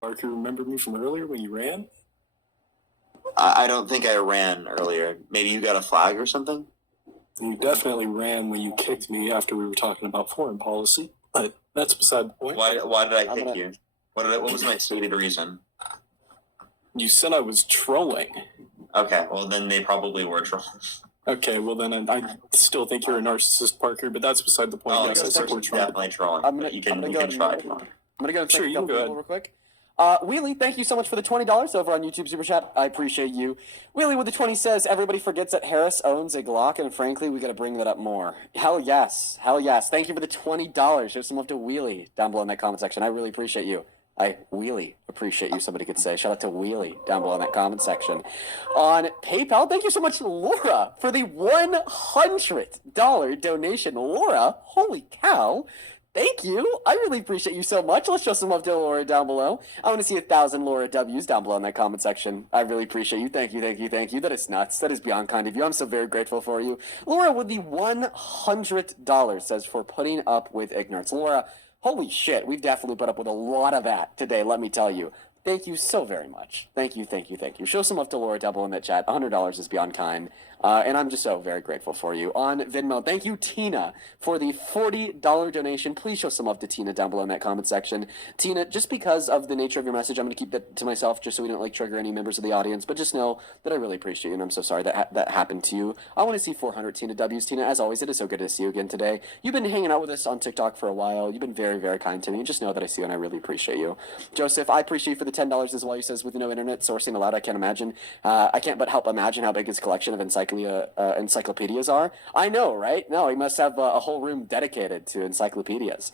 Parker, remember me from earlier when you ran? I don't think I ran earlier. Maybe you got a flag or something? You definitely ran when you kicked me after we were talking about foreign policy, but that's beside the point. Why did I kick you? What was my stated reason? You said I was trolling. Okay, well then they probably were trolls. Okay, well then I still think you're a narcissist, Parker, but that's beside the point. Oh, yes, I support Trump. Definitely trolling. You can try. I'm gonna go and Sure, take a you couple can go people real quick. Wheelie, thank you so much for the $20 over on YouTube Super Chat. I appreciate you. Wheelie with the 20 says, everybody forgets that Harris owns a Glock, and frankly, we got to bring that up more. Hell yes. Hell yes. Thank you for the $20. There's some love to Wheelie down below in that comment section. I really appreciate you. I really appreciate you, somebody could say. Shout out to Wheelie down below in that comment section. On PayPal, thank you so much, Laura, for the $100 donation. Laura, holy cow. Thank you. I really appreciate you so much. Let's show some love to Laura down below. I want to see 1,000 Laura W's down below in that comment section. I really appreciate you. Thank you, thank you, thank you. That is nuts. That is beyond kind of you. I'm so very grateful for you. Laura with the $100 says for putting up with ignorance. Laura, holy shit. We've definitely put up with a lot of that today, let me tell you. Thank you so very much. Thank you, thank you, thank you. Show some love to Laura Double in that chat. $100 is beyond kind. And I'm just so very grateful for you. On Venmo, thank you, Tina, for the $40 donation. Please show some love to Tina down below in that comment section. Tina, just because of the nature of your message, I'm going to keep that to myself just so we don't trigger any members of the audience. But just know that I really appreciate you, and I'm so sorry that that happened to you. I want to see 400 Tina W's. Tina, as always, it is so good to see you again today. You've been hanging out with us on TikTok for a while. You've been very, very kind to me. Just know that I see you, and I really appreciate you. Joseph, I appreciate you for the $10 as well. He says, with no internet sourcing allowed, I can't imagine. I can't but help imagine how big his collection of encyclopedias are. I know, right? No, he must have a whole room dedicated to encyclopedias.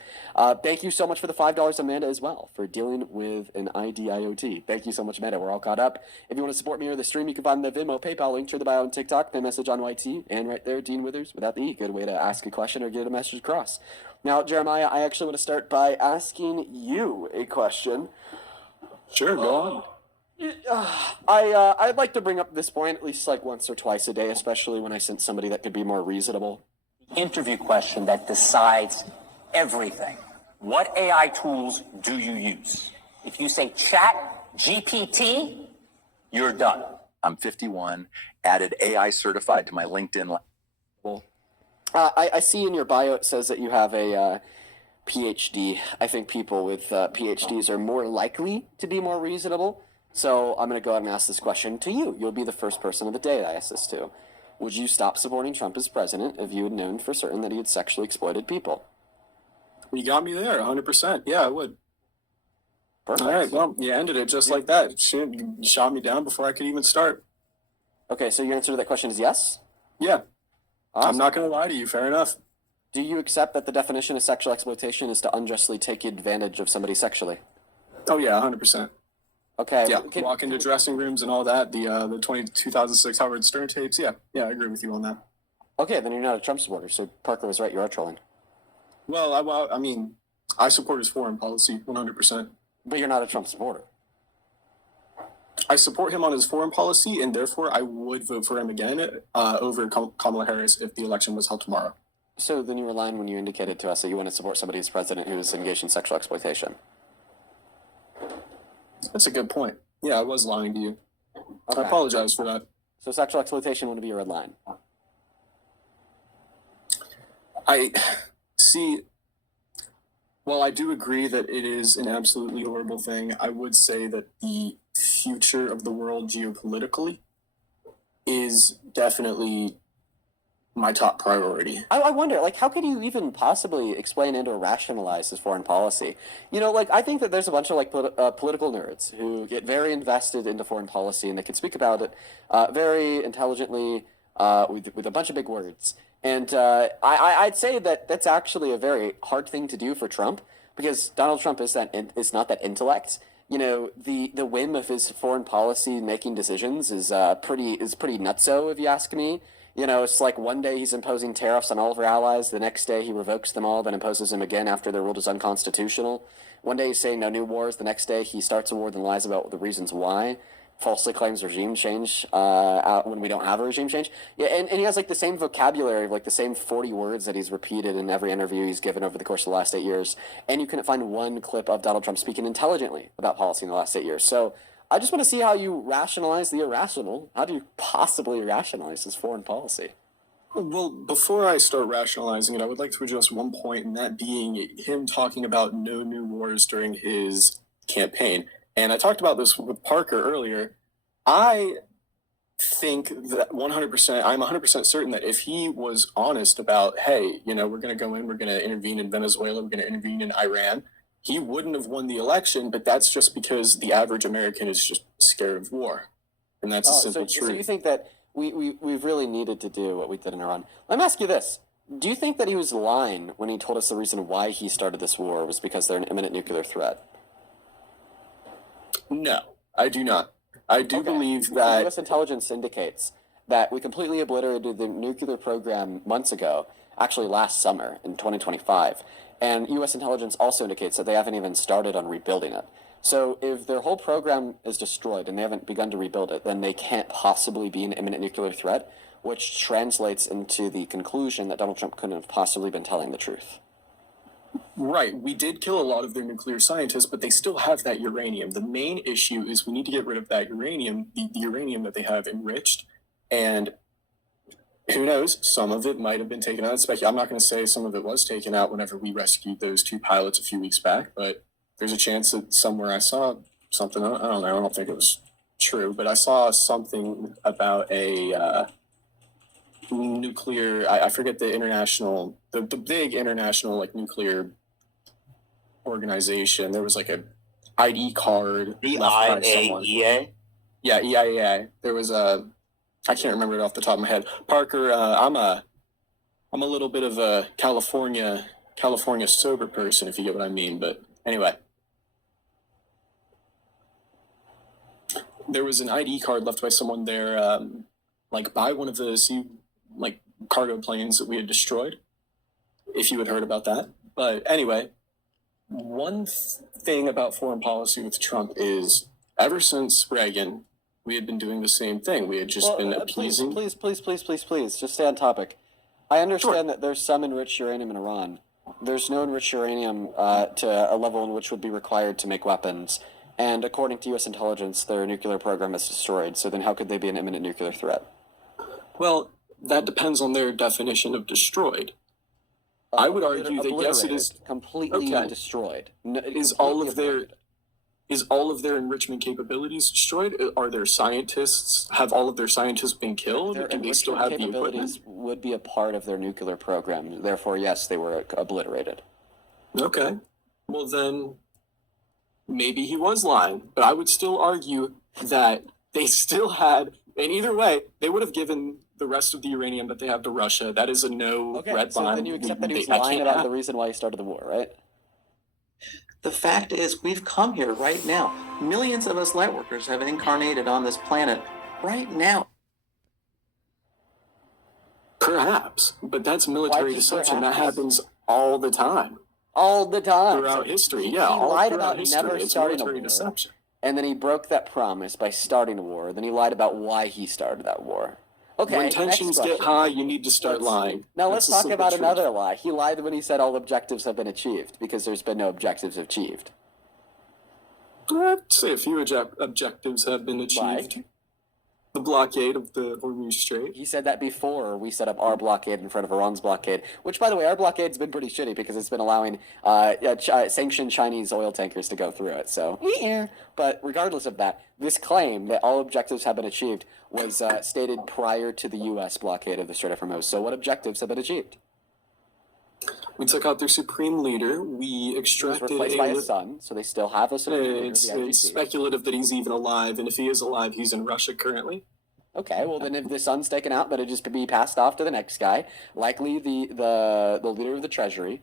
Thank you so much for the $5, Amanda, as well, for dealing with an IDIOT. Thank you so much, Amanda. We're all caught up. If you want to support me or the stream, you can find the Venmo, PayPal link to the bio on TikTok, the message on YT, and right there, Dean Withers, without the E. Good way to ask a question or get a message across. Now, Jeremiah, I actually want to start by asking you a question. Sure, go on. I'd like to bring up this point at least once or twice a day, especially when I sense somebody that could be more reasonable. Interview question that decides everything. What AI tools do you use? If you say chat GPT, you're done. I'm 51, added AI certified to my LinkedIn. I see in your bio it says that you have a PhD. I think people with PhDs are more likely to be more reasonable. So I'm going to go ahead and ask this question to you. You'll be the first person of the day that I ask this to. Would you stop supporting Trump as president if you had known for certain that he had sexually exploited people? You got me there, 100%. Yeah, I would. Perfect. All right, well, you ended it just like that. You shot me down before I could even start. Okay, so your answer to that question is yes? Yeah. Awesome. I'm not going to lie to you. Fair enough. Do you accept that the definition of sexual exploitation is to unjustly take advantage of somebody sexually? Oh, yeah, 100%. Okay. Yeah, walk into dressing rooms and all that, the 2006 Howard Stern tapes. Yeah, I agree with you on that. Okay, then you're not a Trump supporter, so Parker was right, you are trolling. Well, I mean, I support his foreign policy 100%. But you're not a Trump supporter. I support him on his foreign policy, and therefore I would vote for him again over Kamala Harris if the election was held tomorrow. So then you were lying when you indicated to us that you want to support somebody as president who is engaged in sexual exploitation. That's a good point. Yeah, I was lying to you. Okay. I apologize for that. So sexual exploitation wouldn't be a red line. I see. While I do agree that it is an absolutely horrible thing, I would say that the future of the world geopolitically is definitely my top priority. I wonder, how could you even possibly explain and or rationalize his foreign policy? I think that there's a bunch of political nerds who get very invested into foreign policy, and they can speak about it very intelligently with a bunch of big words. And I'd say that that's actually a very hard thing to do for Trump, because Donald Trump is not that intellect. The whim of his foreign policy making decisions is pretty nutso, if you ask me. It's like one day he's imposing tariffs on all of our allies, the next day he revokes them all, then imposes them again after they're ruled as unconstitutional. One day he's saying no new wars, the next day he starts a war, then lies about the reasons why. falsely claims regime change when we don't have a regime change. Yeah, and he has like the same vocabulary of like the same 40 words that he's repeated in every interview he's given over the course of the last 8 years. And you couldn't find one clip of Donald Trump speaking intelligently about policy in the last 8 years. So I just want to see how you rationalize the irrational. How do you possibly rationalize his foreign policy? Well, before I start rationalizing it, I would like to address one point, and that being him talking about no new wars during his campaign. And I talked about this with Parker earlier. I think that 100%, I'm 100% certain that if he was honest about, hey, you know, we're going to go in, we're going to intervene in Venezuela, we're going to intervene in Iran, he wouldn't have won the election, but that's just because the average American is just scared of war. And that's a simple truth. So you think that we've really needed to do what we did in Iran? Let me ask you this. Do you think that he was lying when he told us the reason why he started this war was because they're an imminent nuclear threat? No, I do not. I do believe that U.S. intelligence indicates that we completely obliterated the nuclear program months ago, actually last summer in 2025. And U.S. intelligence also indicates that they haven't even started on rebuilding it. So if their whole program is destroyed and they haven't begun to rebuild it, then they can't possibly be an imminent nuclear threat, which translates into the conclusion that Donald Trump couldn't have possibly been telling the truth. right, we did kill a lot of their nuclear scientists, but they still have that uranium. The main issue is we need to get rid of that uranium, the uranium that they have enriched, and who knows, some of it might have been taken out. I'm not going to say some of it was taken out whenever we rescued those 2 pilots a few weeks back, but there's a chance that somewhere I saw something, I don't know, I don't think it was true, but I saw something about a nuclear, I forget the international, the big international like nuclear organization. There was like a ID card The left by someone. IAEA? Yeah, EIA. There was a, I can't remember it off the top of my head. Parker, I'm a little bit of a California sober person, if you get what I mean. But anyway, there was an ID card left by someone there, like by one of the cargo planes that we had destroyed, if you had heard about that. But anyway, one thing about foreign policy with Trump is ever since Reagan, we had been doing the same thing. We had just been appeasing. Please, just stay on topic. I understand that there's some enriched uranium in Iran. There's no enriched uranium to a level in which would be required to make weapons. And according to U.S. intelligence, their nuclear program is destroyed. So then how could they be an imminent nuclear threat? Well, that depends on their definition of destroyed. I would argue that yes, it is completely destroyed. No, Is all of their enrichment capabilities destroyed? Are their scientists, have all of their scientists been killed? Their Do they still have the capabilities equipment? would be a part of their nuclear program. Therefore, yes, they were obliterated. Okay. Well, then maybe he was lying. But I would still argue that they still had, and either way, they would have given the rest of the uranium that they have to Russia. That is a no red so line. then you accept that he was That lying can't about the happen. reason why he started the war, right? The fact is, we've come here right now. Millions of us light workers have incarnated on this planet right now. Perhaps, but that's military just deception. That perhaps? happens all the time All the time. throughout So history. he Yeah, all lied throughout about history. never It's starting a military war. deception. And then he broke that promise by starting a war. Then he lied about why he started that war. Okay, When next tensions get question. high, you need to start lying. Now That's let's the talk simple about truth. another lie. He lied when he said all objectives have been achieved, because there's been no objectives achieved. I'd say a few objectives have been achieved. Like? The blockade of the Hormuz Strait. He said that before we set up our blockade in front of Iran's blockade, which, by the way, our blockade's been pretty shitty because it's been allowing sanctioned Chinese oil tankers to go through it. So, but regardless of that, this claim that all objectives have been achieved was stated prior to the U.S. blockade of the Strait of Hormuz. So what objectives have been achieved? We took out their supreme leader. We He was extracted replaced by his son, so they still have a supreme leader, It's the IGC. speculative that he's even alive, and if he is alive, he's in Russia currently. Okay, well then if the son's taken out, but it just be passed off to the next guy, likely the leader of the treasury.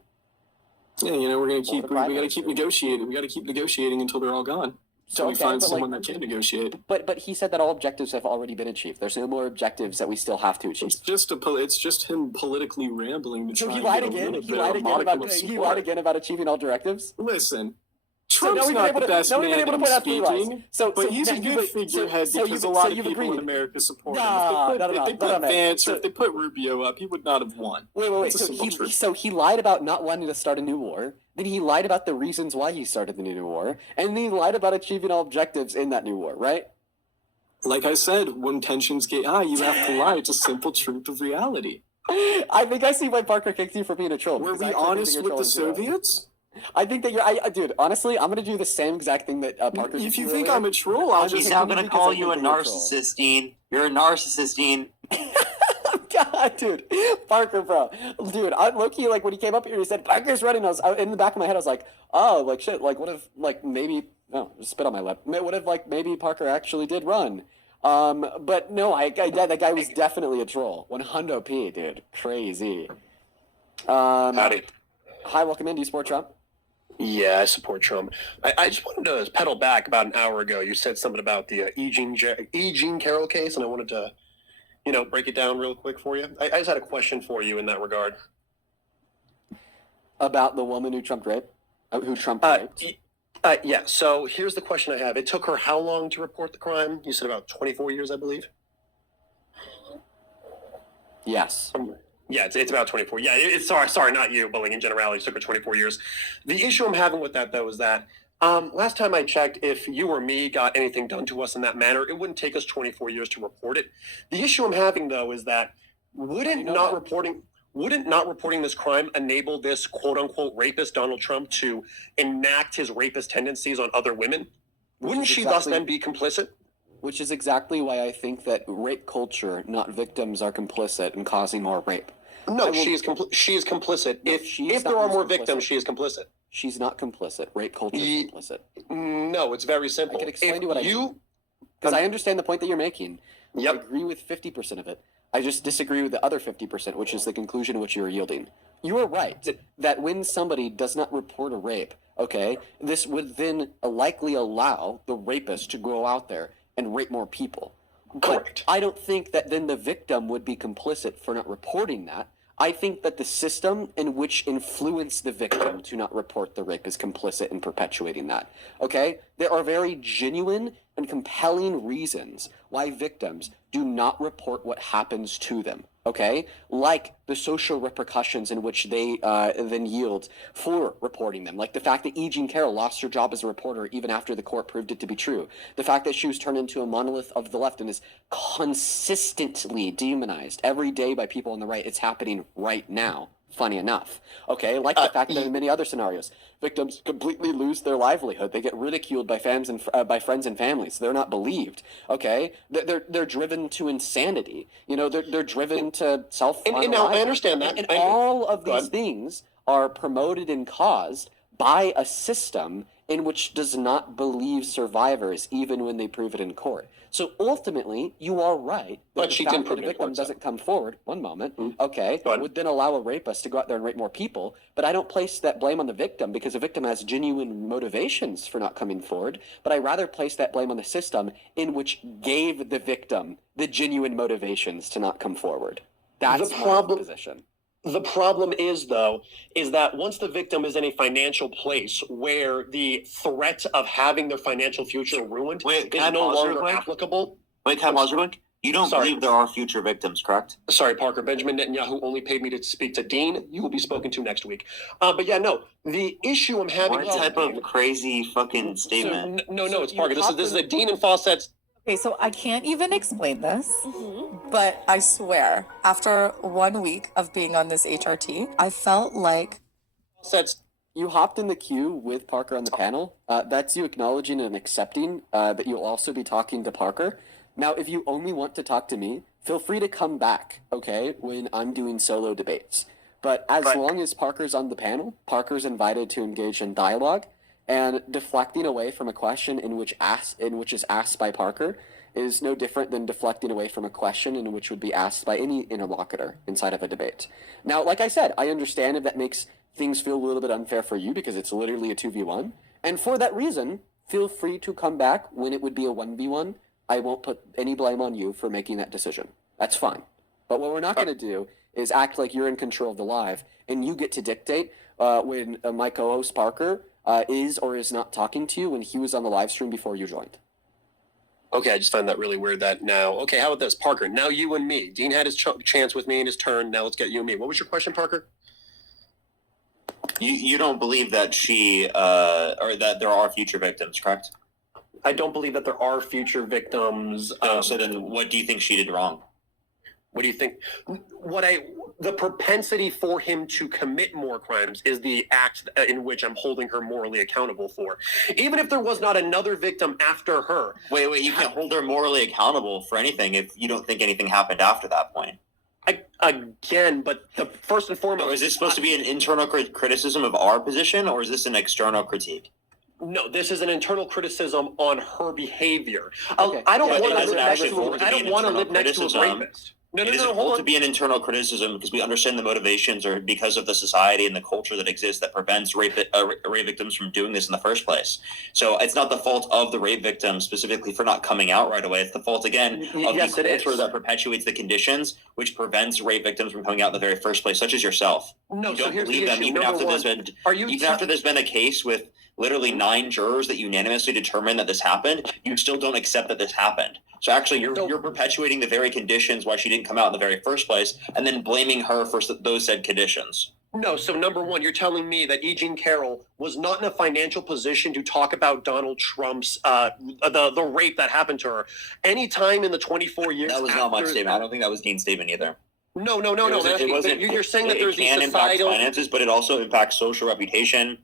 Yeah, you know, we're gonna keep the we prime gotta minister. keep negotiating. We gotta keep negotiating until they're all gone. So we okay, find but, someone like- that can negotiate. But he said that all objectives have already been achieved. There's no more objectives that we still have to achieve. It's just him politically rambling to So try he and lied get a again. little He bit lied of a again modicum about of he support. lied again about achieving all directives. Listen, Trump's we've been not able the to- best now we've been man able to I'm point out three lies. speaking, So but he's a now good you've- figurehead so because a you- lot so of you've people agreed. in America support him. No, If they no, put no, Vance or so- if they put Rubio up, he would not have won. Wait. That's a So simple truth. he lied about not wanting to start a new war. Then he lied about the reasons why he started the new war, and then he lied about achieving all objectives in that new war. Right? Like I said, when tensions get high, you have to lie. It's a simple truth of reality. I think I see why Parker kicked you for being a troll. Were because I we actually think honest you're with the trolling too. Soviets? I think that dude. Honestly, I'm gonna do the same exact thing that Parker. If did you to think earlier. I'm a troll, I'll I'm just He's now Because gonna I call think you a you're a troll. narcissist, Dean. You're a narcissist, Dean. God, dude, Parker, bro, dude, I low-key, like, when he came up here, he said, Parker's running, in the back of my head, I was like, oh, like, shit, like, what if, like, maybe, no, just spit on my lip, what if, like, maybe Parker actually did run, but no, that guy was definitely a troll, 100p, dude, crazy. Howdy. Hi, welcome in, do you support Trump? Yeah, I support Trump. I just wanted to pedal back about an hour ago. You said something about the E. Jean Carroll case, and I wanted to, break it down real quick for you. I just had a question for you in that regard. About the woman who Trump raped? Yeah, so here's the question I have. It took her how long to report the crime? You said about 24 years, I believe? Yes. Yeah, it's about 24. Yeah, it's sorry, not you, but like in generality, it took her 24 years. The issue I'm having with that, though, is that last time I checked, if you or me got anything done to us in that manner, it wouldn't take us 24 years to report it. The issue I'm having, though, is that wouldn't not reporting this crime enable this quote-unquote rapist, Donald Trump, to enact his rapist tendencies on other women? Wouldn't she thus then be complicit? Which is exactly why I think that rape culture, not victims, are complicit in causing more rape. No, she is complicit. No, If there are more victims, she is complicit. She's not complicit. Rape culture is complicit. No, it's very simple. I can explain to you what I mean. Because I understand the point that you're making. Yep. I agree with 50% of it. I just disagree with the other 50%, which is the conclusion which you are yielding. You are right that when somebody does not report a rape, okay, this would then likely allow the rapist to go out there and rape more people. Correct. But I don't think that then the victim would be complicit for not reporting that. I think that the system in which influenced the victim to not report the rape is complicit in perpetuating that. Okay? There are very genuine and compelling reasons why victims do not report what happens to them. Okay? Like the social repercussions in which they then yield for reporting them. Like the fact that E. Jean Carroll lost her job as a reporter even after the court proved it to be true. The fact that she was turned into a monolith of the left and is consistently demonized every day by people on the right. It's happening right now. Funny enough. Okay? Like the fact that in many other scenarios, victims completely lose their livelihood. They get ridiculed by fans and by friends and families. They're not believed. Okay? They're driven to insanity. They're driven to self-harm. And now I understand that. And all of these things are promoted and caused by a system in which does not believe survivors even when they prove it in court. So ultimately, you are right. But she didn't prove the it in victim court, so. doesn't come forward. One moment. Mm-hmm. Okay. Would then allow a rapist to go out there and rape more people. But I don't place that blame on the victim because the victim has genuine motivations for not coming forward. But I rather place that blame on the system in which gave the victim the genuine motivations to not come forward. That's my position. The problem is, though, is that once the victim is in a financial place where the threat of having their financial future ruined is no longer applicable. Wait, can I pause real quick? You don't believe there are future victims, correct? Sorry, Parker. Benjamin Netanyahu only paid me to speak to Dean. You will be spoken to next week. But yeah, no. The issue I'm having... What type of crazy fucking statement? No, it's Parker. This is a Dean and Fawcett's... Okay, so I can't even explain this, but I swear, after 1 week of being on this HRT, I felt like you hopped in the queue with Parker on the panel. That's you acknowledging and accepting that you'll also be talking to Parker. Now, if you only want to talk to me, feel free to come back, okay, when I'm doing solo debates. But as long as Parker's on the panel, Parker's invited to engage in dialogue. And deflecting away from a question in which is asked by Parker is no different than deflecting away from a question in which would be asked by any interlocutor inside of a debate. Now, like I said, I understand if that makes things feel a little bit unfair for you because it's literally a 2v1. And for that reason, feel free to come back when it would be a 1v1. I won't put any blame on you for making that decision. That's fine. But what we're not going to do is act like you're in control of the live and you get to dictate when my co-host Parker is or is not talking to you when he was on the live stream before you joined. Okay, I just find that really weird that now. Okay, how about this, Parker? Now you and me. Dean had his chance with me in his turn. Now let's get you and me. What was your question, Parker? You don't believe that she or that there are future victims, correct? I don't believe that there are future victims. So then, what do you think she did wrong? What do you think? The propensity for him to commit more crimes is the act in which I'm holding her morally accountable for. Even if there was not another victim after her. Wait, you can't hold her morally accountable for anything if you don't think anything happened after that point. Again, but the first and foremost... So is this supposed to be an internal criticism of our position, or is this an external critique? No, this is an internal criticism on her behavior. Okay. I don't want to it live next actually to hold to I be don't an want to internal live next to a criticism. rapist. No, It doesn't hold hold on. to be an internal criticism because we understand the motivations are because of the society and the culture that exists that prevents rape victims from doing this in the first place. So it's not the fault of the rape victim specifically for not coming out right away. It's the fault, again, of Yes, the it is. culture that perpetuates the conditions which prevents rape victims from coming out in the very first place, such as yourself. No, You so don't here's the believe them issue. even Number after one, there's been a case with literally 9 jurors that unanimously determined that this happened. You still don't accept that this happened. So actually, you're perpetuating the very conditions why she didn't come out in the very first place, and then blaming her for those said conditions. No, so number one, you're telling me that E. Jean Carroll was not in a financial position to talk about Donald Trump's the rape that happened to her. Anytime in the 24 years That was not my statement. I don't think that was Dean's statement either. No. You're saying that there's it can these impact societal finances, but it also impacts social reputation.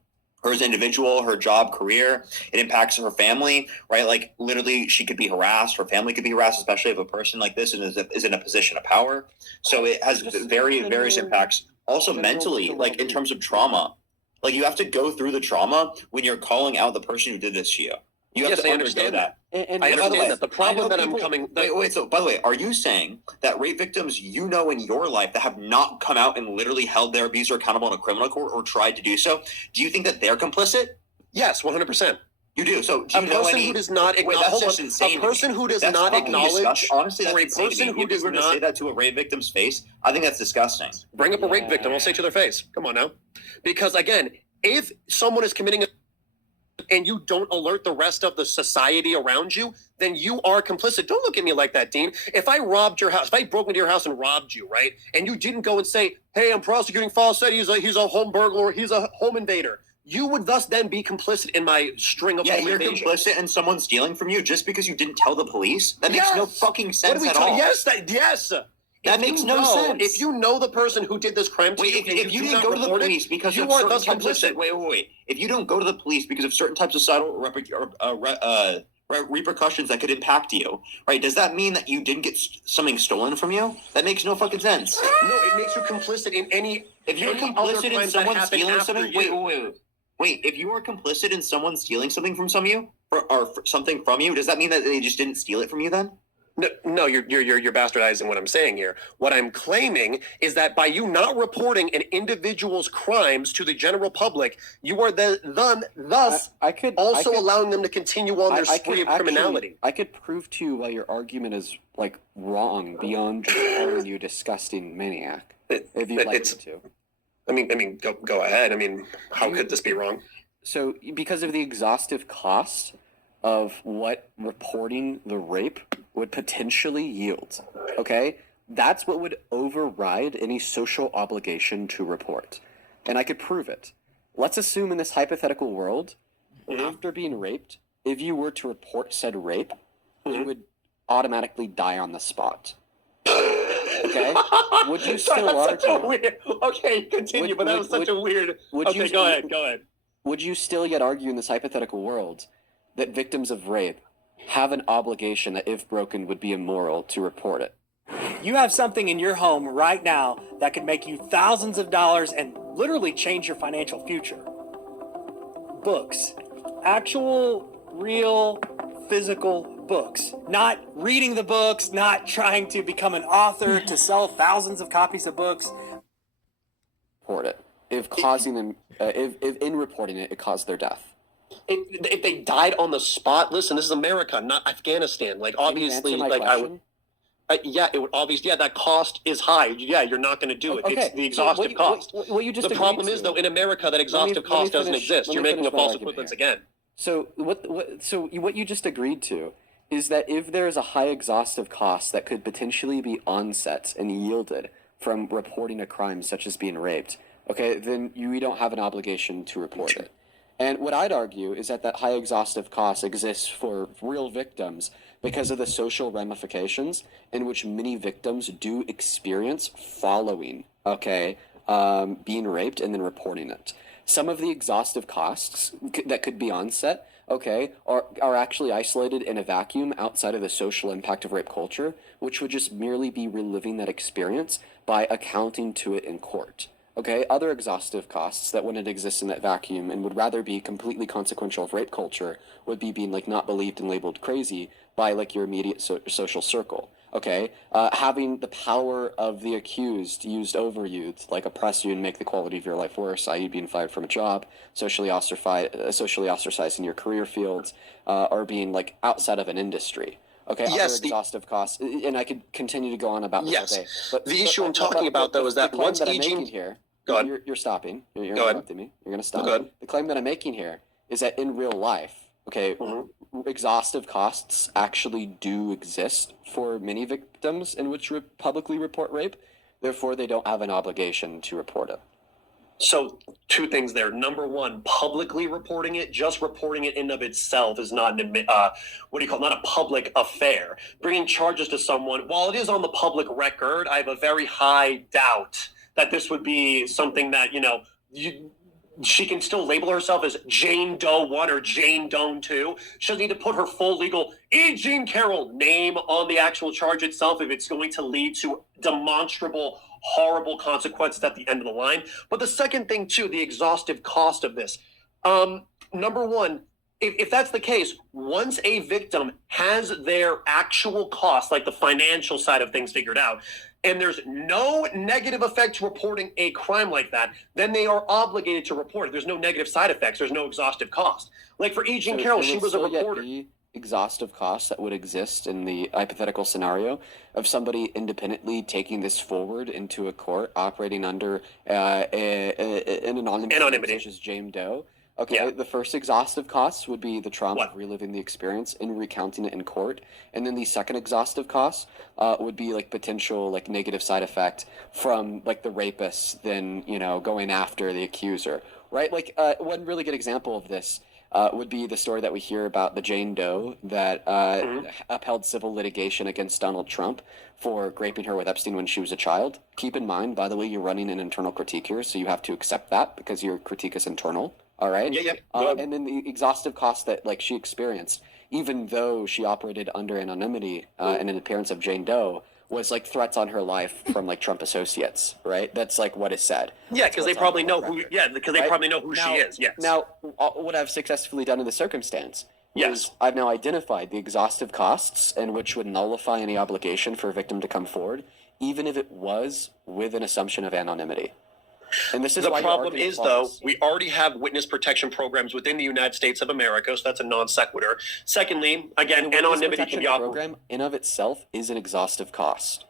Her as an individual, her job, career, it impacts her family, right? Like literally she could be harassed, her family could be harassed, especially if a person like this is in a position of power. So it has various impacts. Also mentally, like in terms of trauma, like you have to go through the trauma when you're calling out the person who did this to you. You have Yes, to I undergo understand that. And I by the understand way, that. The problem I know that I'm people- coming... Wait, so by the way, are you saying that rape victims you know in your life that have not come out and literally held their abuser accountable in a criminal court or tried to do so, do you think that they're complicit? Yes, 100%. You do. So do A you know person any... who does not Wait, acknowledge... that's hold just on. insane. A person who does That's not fucking acknowledge... disgusting. Honestly, that's or a insane. person who If you does were to not... say that to a rape victim's face, I think that's disgusting. Bring up a rape victim. I'll say to their face. Come on now. Because again, if someone is committing a and you don't alert the rest of the society around you, then you are complicit. Don't look at me like that, Dean. If I robbed your house, if I broke into your house and robbed you, right, and you didn't go and say, hey, I'm prosecuting Fawcett, he's a home burglar, he's a home invader, you would thus then be complicit in my string of home you're invasions. complicit in someone stealing from you just because you didn't tell the police? That makes no fucking sense at all. Yes. That makes no sense. If you know the person who did this crime to Wait, you, if you didn't go to the police because you of are certain thus types complicit. of... Wait. If you don't go to the police because of certain types of societal repercussions that could impact you, right? Does that mean that you didn't get something stolen from you? That makes no fucking sense. No, it makes you complicit in any... If you're complicit in someone stealing something... Wait. If you are complicit in someone stealing something from something from you, does that mean that they just didn't steal it from you then? No, you're bastardizing what I'm saying here. What I'm claiming is that by you not reporting an individual's crimes to the general public, you are thus allowing them to continue on their spree of criminality. I could prove to you why your argument is like wrong beyond just calling you a disgusting maniac. If you'd like me to. I mean, go ahead. I mean, how could this be wrong? So, because of the exhaustive cost of what reporting the rape would potentially yield, okay? That's what would override any social obligation to report. And I could prove it. Let's assume in this hypothetical world, after being raped, if you were to report said rape, you would automatically die on the spot. Okay? Would you still argue? Okay, continue, but that was such a weird... Okay, go ahead. Would you still yet argue in this hypothetical world that victims of rape have an obligation that, if broken, would be immoral to report it? You have something in your home right now that could make you thousands of dollars and literally change your financial future. Books. Actual, real, physical books. Not reading the books, not trying to become an author to sell thousands of copies of books. Report it. If causing them, if in reporting it, it caused their death. If they died on the spot, listen, this is America, not Afghanistan. Like, obviously, Can you answer my like question? Yeah, it would obviously. Yeah, that cost is high. Yeah, you're not going to do it. Okay, It's the exhaustive cost. What you just The agreed problem to. is, though, in America, that exhaustive let me cost doesn't finish- exist. let You're me making a finish my false argument equivalence here. again. So what you just agreed to is that if there is a high exhaustive cost that could potentially be onset and yielded from reporting a crime such as being raped, okay, then we don't have an obligation to report it. And what I'd argue is that high exhaustive cost exists for real victims because of the social ramifications in which many victims do experience following, okay, being raped and then reporting it. Some of the exhaustive costs that could be onset, okay, are actually isolated in a vacuum outside of the social impact of rape culture, which would just merely be reliving that experience by accounting to it in court. Okay, other exhaustive costs that wouldn't exist in that vacuum and would rather be completely consequential of rape culture would be being like not believed and labeled crazy by like your immediate social circle. Okay, having the power of the accused used over you to like oppress you and make the quality of your life worse, i.e., being fired from a job, socially ostracized in your career fields, or being like outside of an industry. Okay, Yes, other exhaustive costs, and I could continue to go on about this Yes. all day. But The issue I'm talking about, though, is that the claim once that I'm aging- making here, Go ahead. you're stopping. You're Go ahead. interrupting me. You're going to stop. Go ahead. The claim that I'm making here is that in real life, okay, exhaustive costs actually do exist for many victims in which publicly report rape. Therefore, they don't have an obligation to report it. So, two things there. Number one, publicly reporting it, just reporting it in and of itself is not not a public affair. Bringing charges to someone, while it is on the public record, I have a very high doubt that this would be something that, she can still label herself as Jane Doe 1 or Jane Doe 2. She doesn't need to put her full legal E. Jean Carroll name on the actual charge itself if it's going to lead to demonstrable, horrible consequences at the end of the line. But the second thing, too, the exhaustive cost of this. Number one, if that's the case, once a victim has their actual costs, like the financial side of things figured out, and there's no negative effect to reporting a crime like that, then they are obligated to report it. There's no negative side effects. There's no exhaustive cost. Like for E. Jean Carroll, she was a reporter. Exhaustive costs that would exist in the hypothetical scenario of somebody independently taking this forward into a court operating under an anonymity such as Jane Doe. Okay, Yeah. The first exhaustive costs would be the trauma of reliving the experience and recounting it in court, and then the second exhaustive cost would be like potential like negative side effect from like the rapist then going after the accuser, right? Like one really good example of this would be the story that we hear about the Jane Doe that upheld civil litigation against Donald Trump for raping her with Epstein when she was a child. Keep in mind, by the way, you're running an internal critique here, so you have to accept that because your critique is internal. All right. Yeah. And then the exhaustive cost that like she experienced, even though she operated under anonymity and an appearance of Jane Doe, was like threats on her life from like Trump associates. Right. That's like what is said. Yeah, because they probably know who. Yeah, because they probably know who she is. Yes. Now, what I've successfully done in the circumstance. Yes. Is I've now identified the exhaustive costs and which would nullify any obligation for a victim to come forward, even if it was with an assumption of anonymity. And this is The why problem is, though, we already have witness protection programs within the United States of America, so that's a non sequitur. Secondly, again, anonymity can be program in of itself is an exhaustive cost.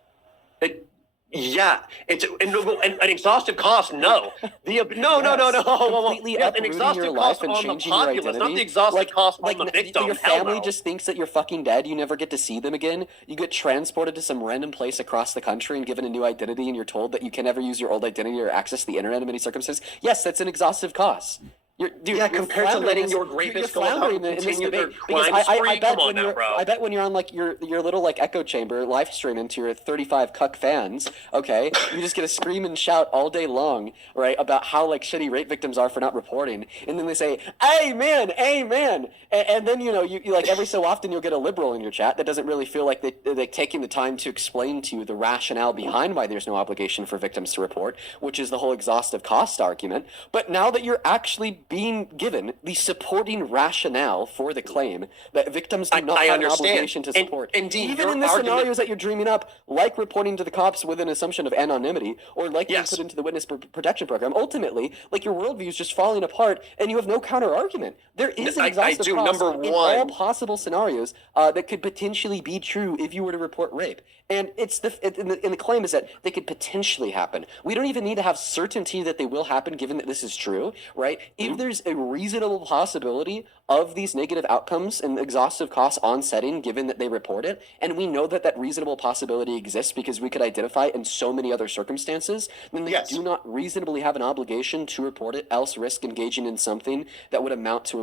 Yeah, it's an exhaustive cost. No, no. Completely An uprooting exhaustive your cost life and on the changing your populace, identity. not the exhaustive cost on the victim. Your Hell family no. just thinks that you're fucking dead. You never get to see them again. You get transported to some random place across the country and given a new identity, and you're told that you can never use your old identity or access the internet in many circumstances. Yes, that's an exhaustive cost. Compared to letting your rapist go out and continue their crime spree. Come on now, bro. I bet when you're on like your little like echo chamber live streaming to your 35 cuck fans, okay, you just get to scream and shout all day long, right, about how like shitty rape victims are for not reporting, and then they say, "Amen, amen," and then you like every so often you'll get a liberal in your chat that doesn't really feel like they're taking the time to explain to you the rationale behind why there's no obligation for victims to report, which is the whole exhaustive cost argument. But now that you're actually being given the supporting rationale for the claim that victims do not I have understand. an obligation to support. And Dean, even your in the argument- scenarios that you're dreaming up, like reporting to the cops with an assumption of anonymity, or like being Yes. put into the witness protection program, ultimately, like your worldview is just falling apart, and you have no counter argument. There is an I exhaustive do. cost Number in all one- possible scenarios that could potentially be true if you were to report rape. And it's and the claim is that they could potentially happen. We don't even need to have certainty that they will happen, given that this is true, right? If there's a reasonable possibility of these negative outcomes and exhaustive costs on setting, given that they report it, and we know that that reasonable possibility exists because we could identify it in so many other circumstances, then they Yes. do not reasonably have an obligation to report it, else risk engaging in something that would amount to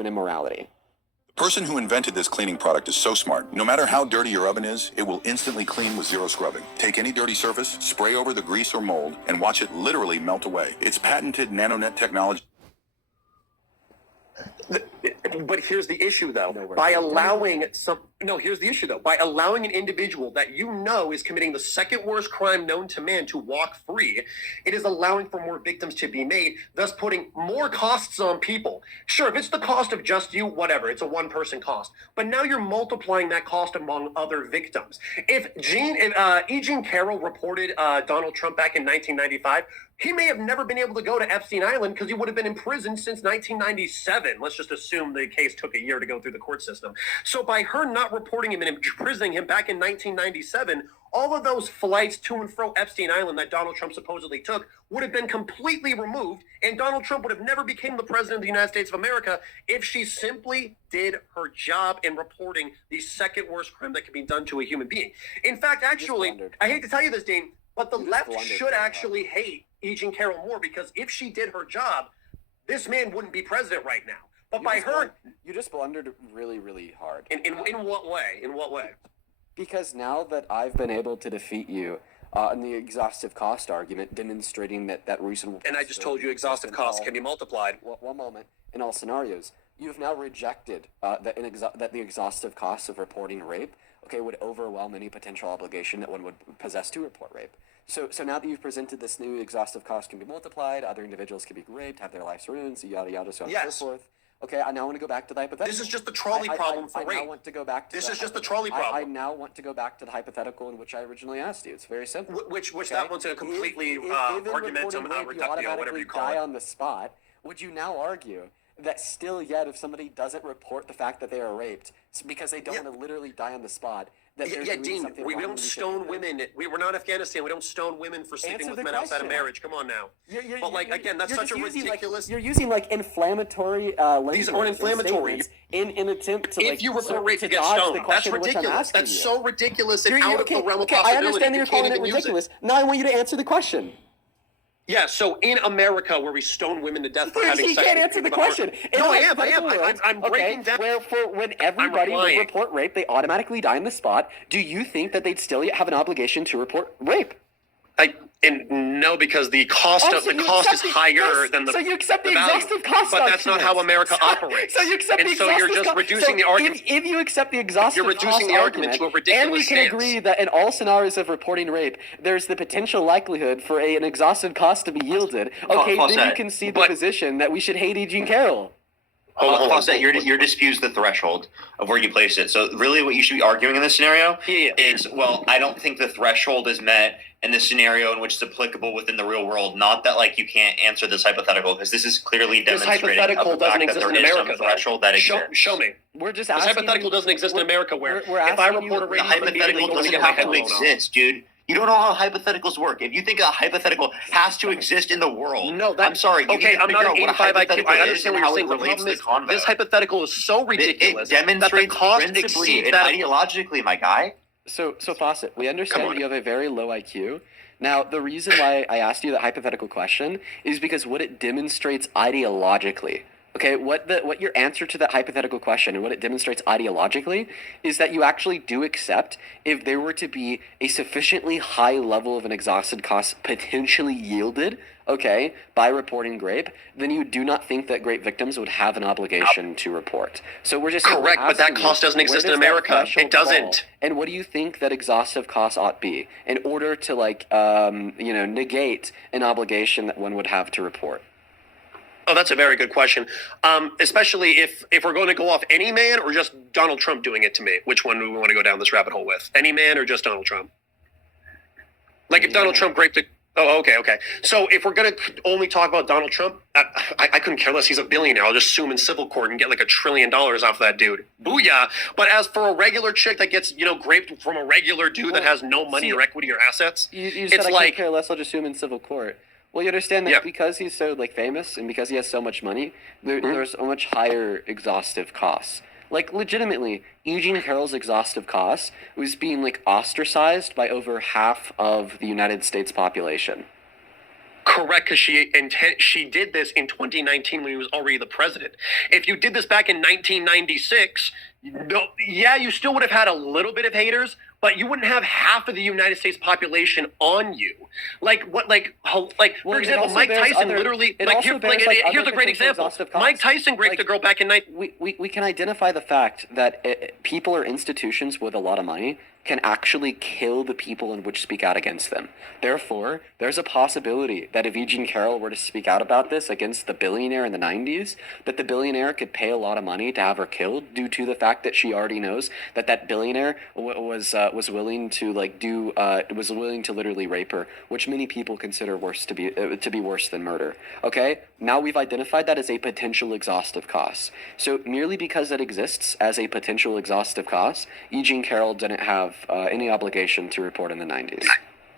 an immorality. The person who invented this cleaning product is so smart. No matter how dirty your oven is, it will instantly clean with zero scrubbing. Take any dirty surface, spray over the grease or mold, and watch it literally melt away. It's patented nanonet technology. But here's the issue, though. No, we're By not. allowing here's the issue, though. By allowing an individual that you know is committing the second worst crime known to man to walk free, it is allowing for more victims to be made, thus putting more costs on people. Sure, if it's the cost of just you, whatever, it's a one-person cost. But now you're multiplying that cost among other victims. If E. Jean Carroll reported Donald Trump back in 1995, he may have never been able to go to Epstein Island because he would have been in prison since 1997. Let's just assume the case took a year to go through the court system. So by her not reporting him and imprisoning him back in 1997, all of those flights to and fro Epstein Island that Donald Trump supposedly took would have been completely removed, and Donald Trump would have never become the president of the United States of America if she simply did her job in reporting the second worst crime that can be done to a human being. In fact, actually, blundered. I hate to tell you this, Dean, but the You just left blundered should very hard. actually hate E. Jean Carroll more, because if she did her job, this man wouldn't be president right now. But by her, you just blundered really, really hard. in what way? In what way? Because now that I've been able to defeat you in the exhaustive cost argument, demonstrating that reasonable. And I just told you exhaustive costs can be multiplied. One moment. In all scenarios, you have now rejected that the exhaustive costs of reporting rape, would overwhelm any potential obligation that one would possess to report rape. So now that you've presented this new exhaustive cost can be multiplied, other individuals can be raped, have their lives ruined, so yada yada, so on and Yes. so forth. Okay, I now want to go back to the hypothetical. This is just the trolley problem for I rape. now want to go back to This the is just the trolley I problem. now want to go back to the hypothetical in which I originally asked you. It's very simple. Which Okay? that one's a completely If in argumentum, reporting rape you whatever automatically you call die it. on the spot, would you now argue that still yet if somebody doesn't report the fact that they are raped because they don't want to literally die on the spot, that they're doing Dean, something we wrong don't and should stone be doing? women. We're not Afghanistan. We don't stone women for sleeping Answer with the men outside of question. marriage. Come on now. You're- But like you're- again, that's you're such a just using, ridiculous. You're using inflammatory language. These aren't and inflammatory. statements in an attempt to If you report rape, to you get dodge stoned. the That's question in which I'm ridiculous. asking That's you. so ridiculous and You're- out of the realm of okay, I possibility. understand that You you're can't calling it even use it. ridiculous. Now I want you to answer the question. Yeah, so in America, where we stone women to death for having You sex, can't with answer the people that aren't- question. In No, a I am. hypothetical world, I'm breaking down. Where when everybody would replying. report rape, they automatically die on the spot. Do you think that they'd still have an obligation to report rape? No, because the cost Oh, of so the you cost is accept the- higher yes, than the. so you accept the value. exhaustive cost But that's not how argument. America operates. So you accept and the so exhaustive you're just cost- reducing the so argument. If you accept the exhaustive You're reducing cost the argument to a ridiculous and we can stance. agree that in all scenarios of reporting rape, there's the potential likelihood for an exhaustive cost to be yielded. Okay, then you Fawcett, can see the but- position that we should hate E. Jean Carroll. Hold on. Fawcett, your disputes the threshold of where you place it. So really what you should be arguing in this scenario is, well, I don't think the threshold is met in the scenario in which it's applicable within the real world. Not that you can't answer this hypothetical, because this is clearly This demonstrating hypothetical of the doesn't fact that exist there in is America. some threshold that exists. Show me. We're just This asking hypothetical you- doesn't exist in America where we're if I asking report a you- rape, The hypothetical doesn't have to exist, dude. You don't know how hypotheticals work. If you think a hypothetical has to exist in the world, No, I'm sorry. You Okay, need to I'm figure not out an what a 85 IQ. hypothetical I is understand and what how you're it saying. The relates problem to is, convo. this hypothetical is so ridiculous It demonstrates that the cost principally exceeds and that. ideologically, my guy. So Fawcett, we Come understand on. that you have a very low IQ. Now, the reason why I asked you that hypothetical question is because what it demonstrates ideologically. Okay, what your answer to that hypothetical question and what it demonstrates ideologically is that you actually do accept if there were to be a sufficiently high level of an exhausted cost potentially yielded, okay, by reporting rape, then you do not think that rape victims would have an obligation to report. So we're just Correct, but that asking cost you, doesn't exist where in does that America. threshold It doesn't. fall? And what do you think that exhaustive costs ought be in order to negate an obligation that one would have to report? Oh, that's a very good question. Especially if we're going to go off any man or just Donald Trump doing it to me. Which one do we want to go down this rabbit hole with? Any man or just Donald Trump? Like if Donald Trump raped a... Oh, okay. So if we're going to only talk about Donald Trump, I couldn't care less. He's a billionaire. I'll just sue him in civil court and get like $1 trillion off that dude. Booyah. But as for a regular chick that gets, raped from a regular dude that has no money or equity or assets, You said it's I like... can't care less. I'll just sue him in civil court. Well, you understand that because he's so famous and because he has so much money, there's so much higher exhaustive costs. Like legitimately, Eugene Carroll's exhaustive costs was being ostracized by over half of the United States population. Correct, because she did this in 2019 when he was already the president. If you did this back in 1996, you still would have had a little bit of haters, but you wouldn't have half of the United States population on you. For example, Mike Tyson literally. Here's a great example. Mike Tyson raped the girl back in We can identify the fact that people or institutions with a lot of money can actually kill the people in which speak out against them. Therefore, there's a possibility that if Eugene Carroll were to speak out about this against the billionaire in the 90s, that the billionaire could pay a lot of money to have her killed due to the fact that she already knows that billionaire was willing to was willing to literally rape her, which many people consider to be worse than murder. Okay, now we've identified that as a potential exhaustive cost. So merely because it exists as a potential exhaustive cost, Eugene Carroll didn't have any obligation to report in the 90s.